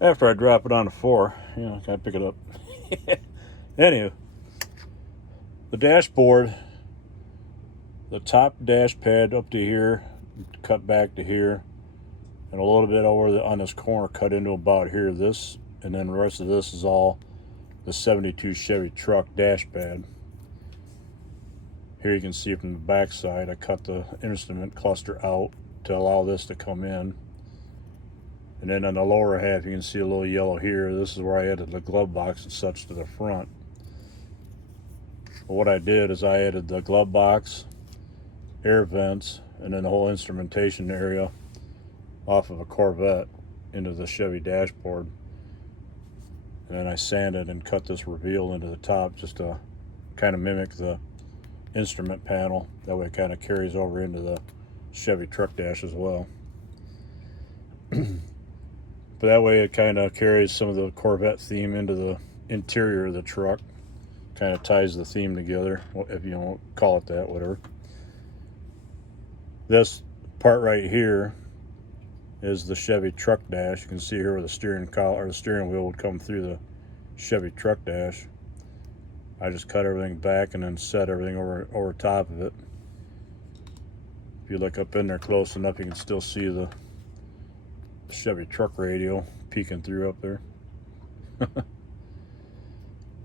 after I drop it on the floor. You know, can I pick it up? Anywho, the dashboard, the top dash pad up to here, cut back to here, and a little bit over on this corner cut into about here. This, and then the rest of this is all the 72 Chevy truck dash pad. Here you can see from the back side, I cut the instrument cluster out to allow this to come in. And then on the lower half, you can see a little yellow here. This is where I added the glove box and such to the front. But what I did is I added the glove box, air vents, and then the whole instrumentation area off of a Corvette into the Chevy dashboard. And then I sanded and cut this reveal into the top just to kind of mimic the instrument panel. That way it kind of carries over into the Chevy truck dash as well. But that way it kind of carries some of the Corvette theme into the interior of the truck. Kind of ties the theme together, if you don't call it that, whatever. This part right here is the Chevy truck dash. You can see here where the steering column or the steering wheel would come through the Chevy truck dash. I just cut everything back and then set everything over top of it. If you look up in there close enough, you can still see the Chevy truck radio peeking through up there.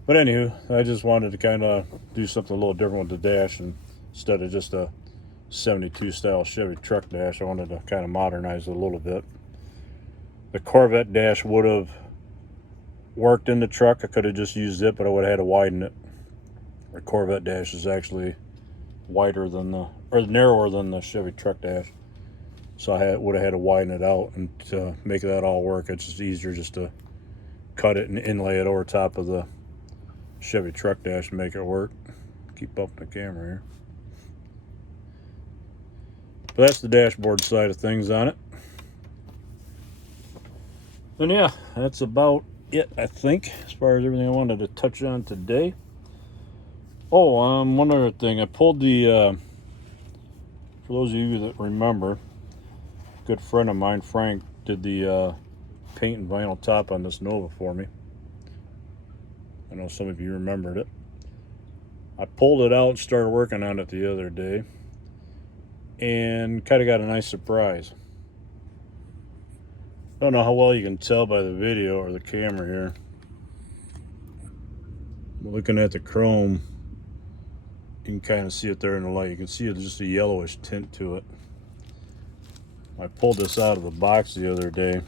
But anywho, I just wanted to kind of do something a little different with the dash, and instead of just a 72 style Chevy truck dash, I wanted to kind of modernize it a little bit. The Corvette dash would have worked in the truck. I could have just used it, but I would have had to widen it. The Corvette dash is actually wider than narrower than the Chevy truck dash, so I would have had to widen it out, and to make that all work, it's just easier just to cut it and inlay it over top of the Chevy truck dash and make it work. Keep up the camera here. But that's the dashboard side of things on it. And yeah, that's about it, I think, as far as everything I wanted to touch on today. Oh, one other thing. I pulled the, for those of you that remember, a good friend of mine, Frank, did the paint and vinyl top on this Nova for me. I know some of you remembered it. I pulled it out and started working on it the other day, and kind of got a nice surprise. I don't know how well you can tell by the video or the camera here. Looking at the chrome, you can kind of see it there in the light. You can see it's just a yellowish tint to it. I pulled this out of the box the other day.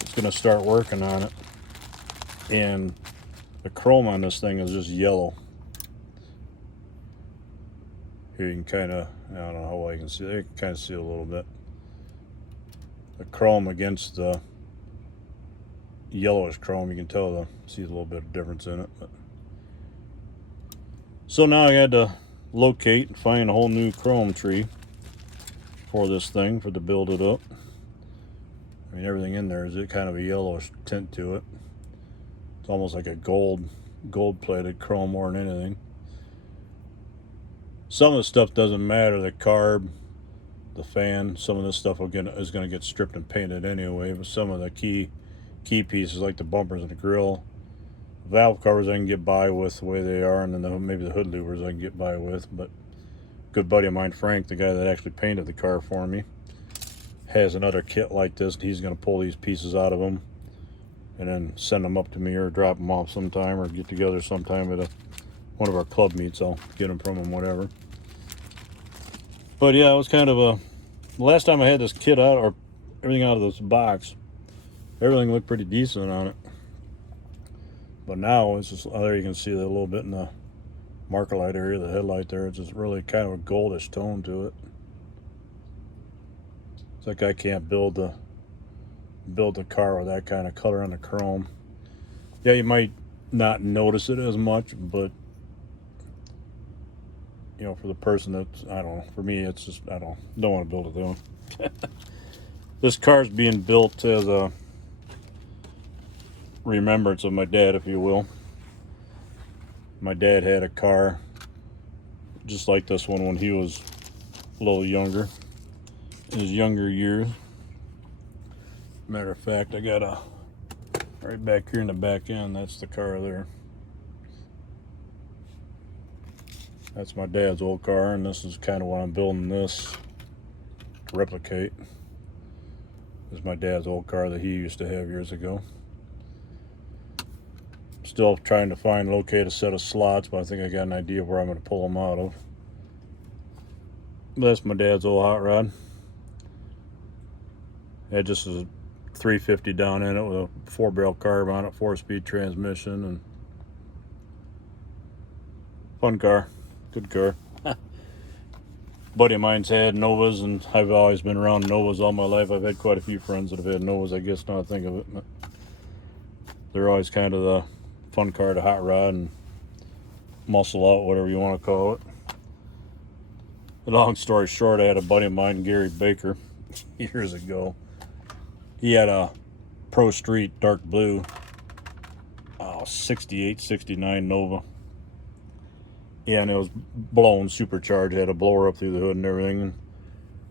It's going to start working on it, and the chrome on this thing is just yellow. Here you can kind of, I don't know how well you can see it. You can kind of see a little bit. The chrome against the yellowish chrome, you can tell, see a little bit of difference in it. But. So now I had to locate and find a whole new chrome tree for this thing, to build it up. I mean, everything in there is kind of a yellowish tint to it. It's almost like a gold-plated chrome more than anything. Some of the stuff doesn't matter. The carb, the fan, some of this stuff is going to get stripped and painted anyway. But some of the key pieces, like the bumpers and the grill, valve covers, I can get by with the way they are, and then maybe the hood louvers I can get by with. But a good buddy of mine, Frank, the guy that actually painted the car for me, has another kit like this. He's going to pull these pieces out of them and then send them up to me, or drop them off sometime, or get together sometime at one of our club meets. I'll get them from him, whatever. But yeah, it was kind of the last time I had this kit out, or everything out of this box, everything looked pretty decent on it. But now it's just, there you can see that a little bit in the marker light area, the headlight there. It's just really kind of a goldish tone to it. It's like I can't build the car with that kind of color on the chrome. Yeah, you might not notice it as much, but you know, for the person that's, I don't know, for me, it's just, I don't want to build it though. This car's being built as a remembrance of my dad, if you will. My dad had a car just like this one when he was a little younger, in his younger years. Matter of fact, I got a Right back here in the back end, that's the car there. That's my dad's old car, and this is kind of what I'm building this to replicate. This is my dad's old car that he used to have years ago. Still trying to locate a set of slots, but I think I got an idea of where I'm going to pull them out of. But that's my dad's old hot rod. It just is a 350 down in it with a 4-barrel carb on it, 4-speed transmission, and fun car, good car. Buddy of mine's had Novas, and I've always been around Novas all my life. I've had quite a few friends that have had Novas, I guess, now I think of it. But they're always kind of the fun car to hot rod and muscle out, whatever you want to call it. Long story short, I had a buddy of mine, Gary Baker, years ago. He had a Pro Street dark blue 68, 69 Nova. Yeah, and it was blown supercharged. It had a blower up through the hood and everything. And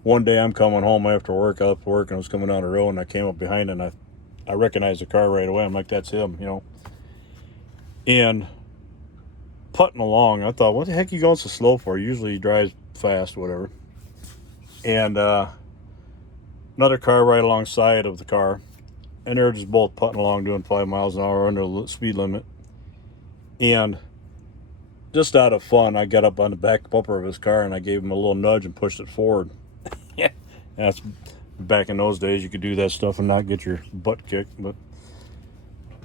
one day I'm coming home after work. I left work and I was coming down the road, and I came up behind it, and I recognized the car right away. I'm like, that's him, you know. And putting along, I thought, what the heck are you going so slow for? Usually he drives fast, whatever. And another car right alongside of the car, and they're just both putting along doing 5 miles an hour under the speed limit. And just out of fun, I got up on the back bumper of his car and I gave him a little nudge and pushed it forward. Yeah, that's back in those days. You could do that stuff and not get your butt kicked.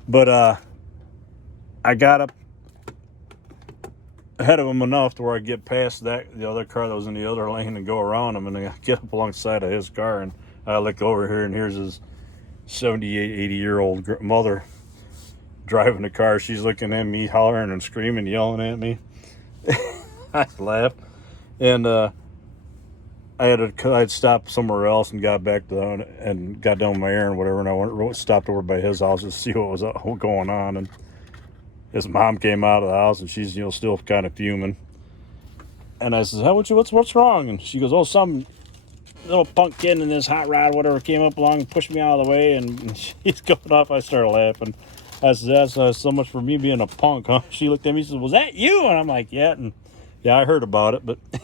But I got up ahead of him enough to where I get past the other car that was in the other lane and go around him, and I get up alongside of his car, and I look over here, and here's his 78, 80-year-old mother driving the car. She's looking at me, hollering and screaming, yelling at me. I laughed, and I'd stopped somewhere else and got back down and got done with my errand, whatever, and I stopped over by his house to see what was going on. And his mom came out of the house, and she's still kind of fuming. And I said, what's wrong? And she goes, oh, some little punk kid in this hot rod, whatever, came up along and pushed me out of the way, and she's going off. I started laughing. I said, that's so much for me being a punk, huh? She looked at me and said, was that you? And I'm like, yeah. And yeah, I heard about it, but the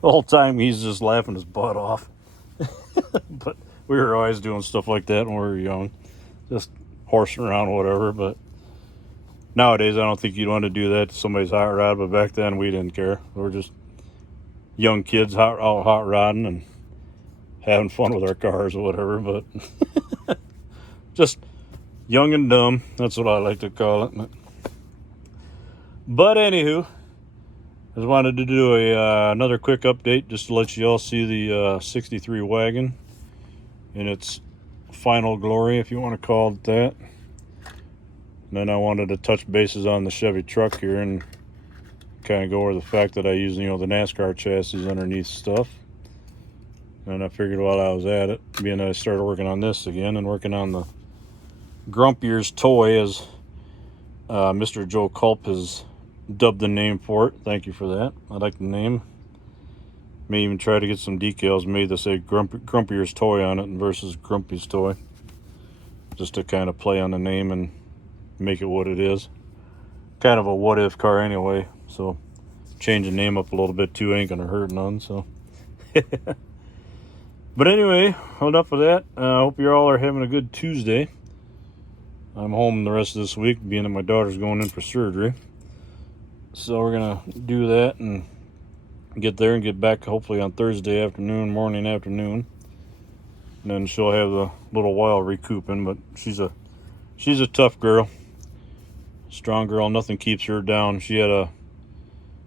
whole time he's just laughing his butt off. But we were always doing stuff like that when we were young, just horsing around, whatever. But nowadays, I don't think you'd want to do that to somebody's hot rod, but back then we didn't care. We were just young kids out hot rodding and having fun with our cars or whatever, but just young and dumb. That's what I like to call it. But anywho, I just wanted to do another quick update just to let you all see the 63 wagon in its final glory, if you want to call it that. And then I wanted to touch bases on the Chevy truck here and kind of go over the fact that I use, the NASCAR chassis underneath stuff. And I figured while I was at it, being that I started working on this again and working on the Grumpier's toy, as Mr. Joe Culp has dubbed the name for it. Thank you for that. I like the name. May even try to get some decals made that say Grumpier's toy on it versus Grumpy's toy, just to kind of play on the name and make it what it is. Kind of a what if car anyway, so change the name up a little bit too ain't gonna hurt none. So but anyway, enough of that. I hope you all are having a good Tuesday. I'm home the rest of this week, being that my daughter's going in for surgery. So we're gonna do that and get there and get back hopefully on Thursday afternoon, morning, afternoon. And then she'll have a little while recouping, but she's a tough girl. Strong girl, nothing keeps her down. She had a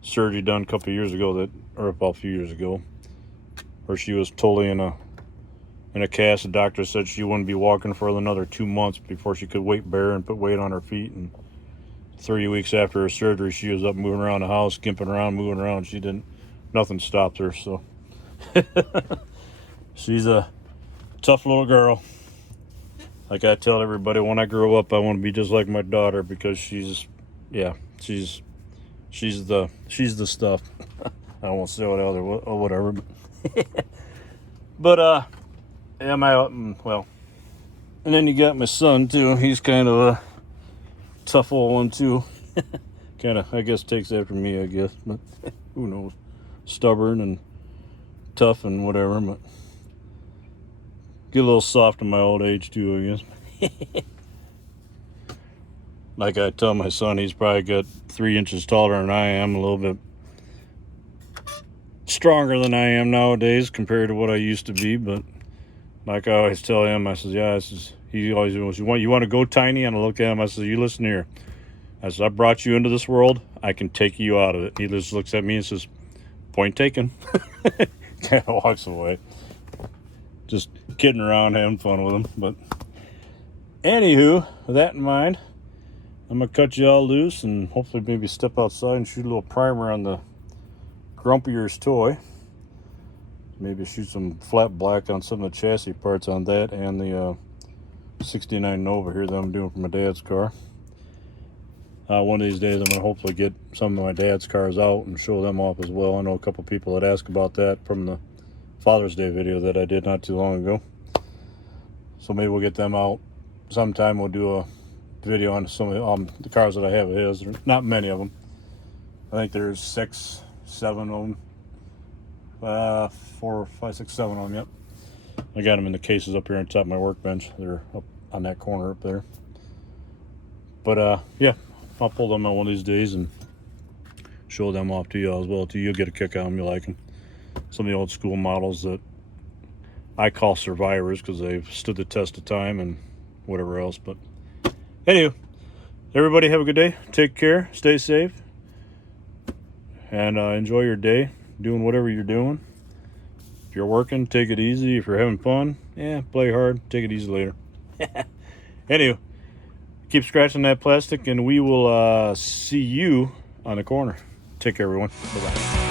surgery done a couple of years ago, or about a few years ago, where she was totally in a cast. The doctor said she wouldn't be walking for another 2 months before she could weight bear and put weight on her feet. And 3 weeks after her surgery, she was up moving around the house, skimping around, moving around. Nothing stopped her. So she's a tough little girl. Like I tell everybody, when I grow up, I want to be just like my daughter, because she's the stuff. I won't say what other or whatever, but yeah, well, And then you got my son too. He's kind of a tough old one too. Kind of, I guess, takes after me, I guess, but who knows? Stubborn and tough and whatever, but get a little soft in my old age too, I guess. Like I tell my son, he's probably got 3 inches taller than I am, a little bit stronger than I am nowadays compared to what I used to be. But like I always tell him, I says, yeah, he always goes, you want to go tiny? And I look at him, I says, you listen here. I said, I brought you into this world, I can take you out of it. He just looks at me and says, point taken. Kind of walks away. Just kidding around, having fun with him. But anywho, with that in mind, I'm going to cut you all loose and hopefully maybe step outside and shoot a little primer on the Grumpier's toy. Maybe shoot some flat black on some of the chassis parts on that and the 69 Nova here that I'm doing for my dad's car. One of these days I'm going to hopefully get some of my dad's cars out and show them off as well. I know a couple people that asked about that from the Father's Day video that I did not too long ago. So maybe we'll get them out sometime. We'll do a video on some of the cars that I have of his. There's not many of them. I think there's 6, 7 of them. 4, 5, 6, 7 of them, yep. I got them in the cases up here on top of my workbench. They're up on that corner up there. But yeah, I'll pull them out one of these days and show them off to you all as well too. You'll get a kick out of them, you'll like them. Some of the old school models that I call survivors because they've stood the test of time and whatever else. But anyway, everybody have a good day. Take care. Stay safe. And enjoy your day. Doing whatever you're doing. If you're working, take it easy. If you're having fun, yeah, play hard. Take it easy later. Anyway, keep scratching that plastic and we will see you on the corner. Take care, everyone. Bye-bye.